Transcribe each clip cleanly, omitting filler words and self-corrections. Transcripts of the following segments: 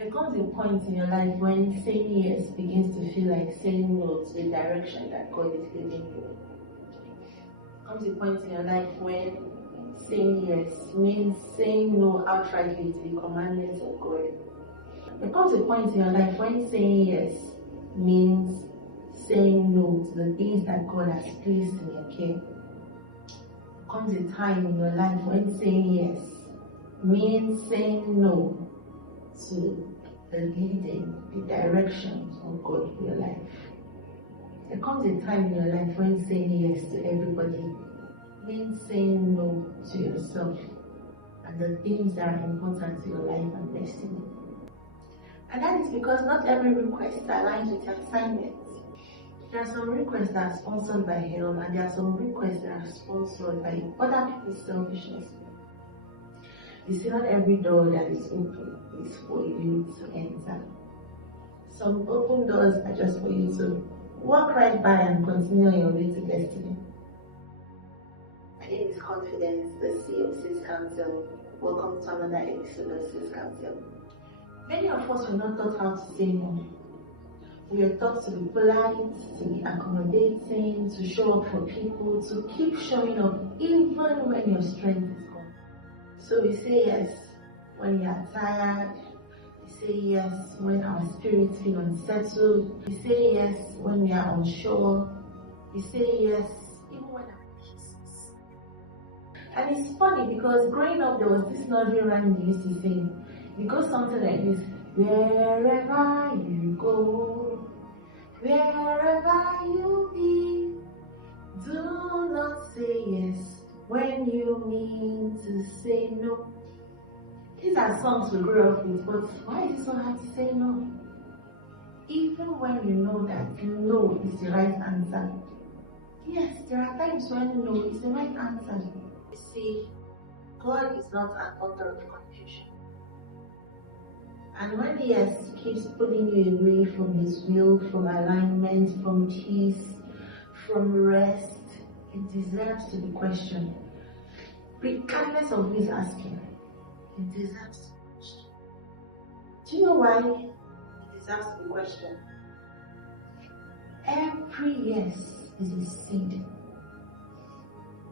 There comes a point in your life when saying yes begins to feel like saying no to the direction that God is leading you. There comes a point in your life when saying yes means saying no outrightly to the commandments of God. There comes a point in your life when saying yes means saying no to the things that God has placed in your care. There comes a time in your life when saying yes means saying no to the leading, the directions of God for your life. There comes a time in your life when saying yes to everybody means saying no to yourself and the things that are important to your life and destiny. And that is because not every request aligns with your assignment. There are some requests that are sponsored by hell, and there are some requests that are sponsored by other people's selfishness. You see, not every door that is open is for you to enter. Some open doors are just for you to walk right by and continue on your way to destiny. My name is Confidence, the CEO of Sis Council. Welcome to another episode of Sis Council. Many of us were not taught how to say no. We are taught to be polite, to be accommodating, to show up for people, to keep showing up even when your strength is gone. So we say yes when we are tired. We say yes when our spirits feel unsettled. We say yes when we are unsure. We say yes even when our peace. And it's funny because growing up there was this nursery rhyme we used to sing. It goes something like this: wherever you go, wherever you be, do not say yes when you mean to say no. These are songs we grew up with, but why is it so hard to say no? Even when you know that no is the right answer. Yes, there are times when no is the right answer. You see, God is not an author of confusion. And when yes keeps pulling you away from His will, from alignment, from peace, from rest, it deserves to be questioned. Regardless of who is asking, it deserves to be questioned. Do you know why it deserves to be questioned? Every yes is a seed.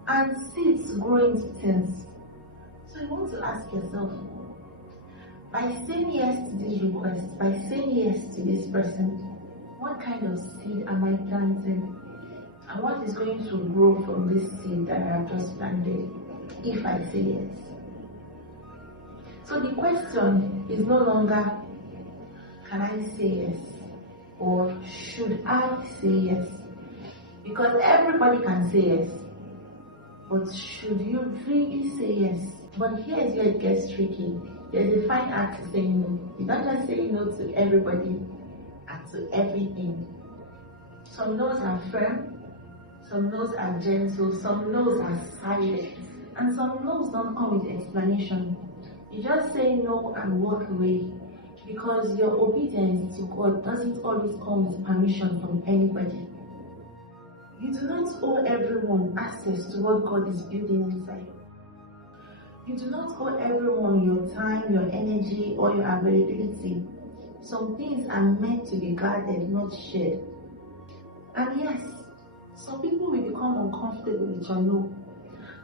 And seeds grow into things. So you want to ask yourself, by saying yes to this request, by saying yes to this person, what kind of seed am I planting? And what is going to grow from this seed that I have just planted if I say yes? So the question is no longer, can I say yes? Or should I say yes? Because everybody can say yes. But should you really say yes? But here's where it gets tricky. There's a fine art to saying no. You don't just say no to everybody and to everything. Some no's are firm, some no's are gentle, some no's are silent, and some no's don't come with explanation. You just say no and walk away because your obedience to God doesn't always come with permission from anybody. You do not owe everyone access to what God is building inside. You do not owe everyone your time, your energy, or your availability. Some things are meant to be guarded, not shared. And yes, some people will become uncomfortable with your no.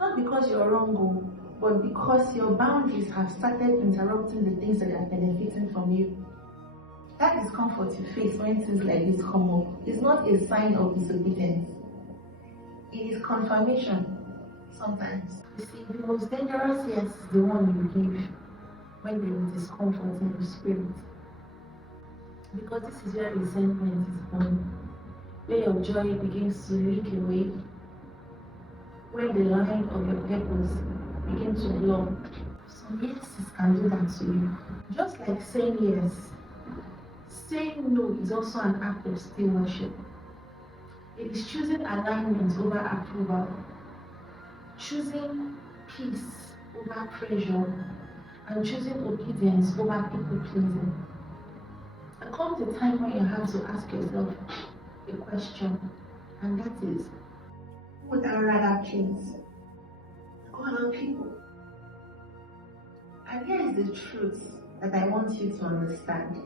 Not because you're wrong, but because your boundaries have started interrupting the things that are benefiting from you. That discomfort you face when things like this come up is not a sign of disobedience. It is confirmation. Sometimes. You see, the most dangerous yes is the one you give when there is discomfort in your spirit. Because this is where resentment is born, where your joy begins to leak away, where the line of your purpose begins to blur. Some yeses can do that to you. Just like saying yes, saying no is also an act of stewardship. It is choosing alignment over approval, choosing peace over pressure, and choosing obedience over people pleasing. There comes a time when you have to ask yourself a question, and that is, who would I rather please? God or people? And here is the truth that I want you to understand.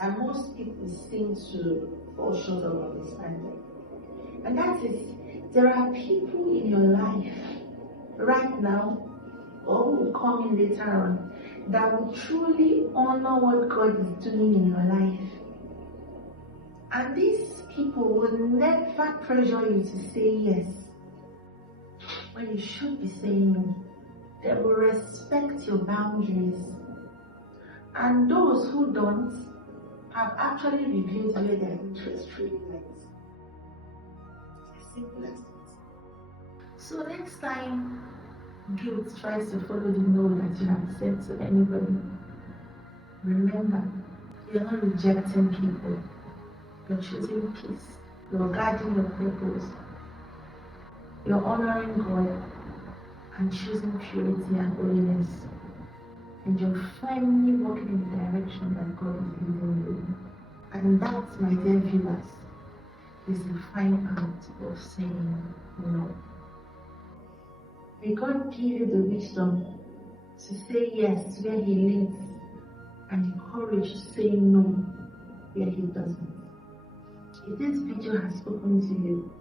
And most people seem to fall short of understanding. And that is, there are people in your life right now, or will come in later on, that will truly honor what God is doing in your life. And these people will never pressure you to say yes when you should be saying no. They will respect your boundaries. And those who don't have actually revealed where their interest really lies. As simple as that. So next time guilt tries to follow the no that you have said to anybody, remember, you're not rejecting people. You're choosing peace. You're guarding your purpose. You're honoring God and choosing purity and holiness. And you're firmly walking in the direction that God is leading you. And that, my dear viewers, is the fine art of saying no. May God give you the wisdom to say yes where He leads and the courage to say no where He doesn't. If this video has spoken to you,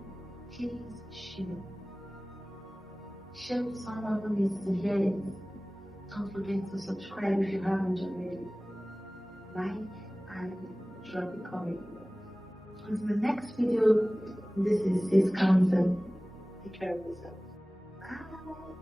please share. Share with someone who needs to hear it. Don't forget to subscribe if you haven't already. Like and drop a comment. Until the next video, this is Sis Counsel. Take care of yourself. Bye.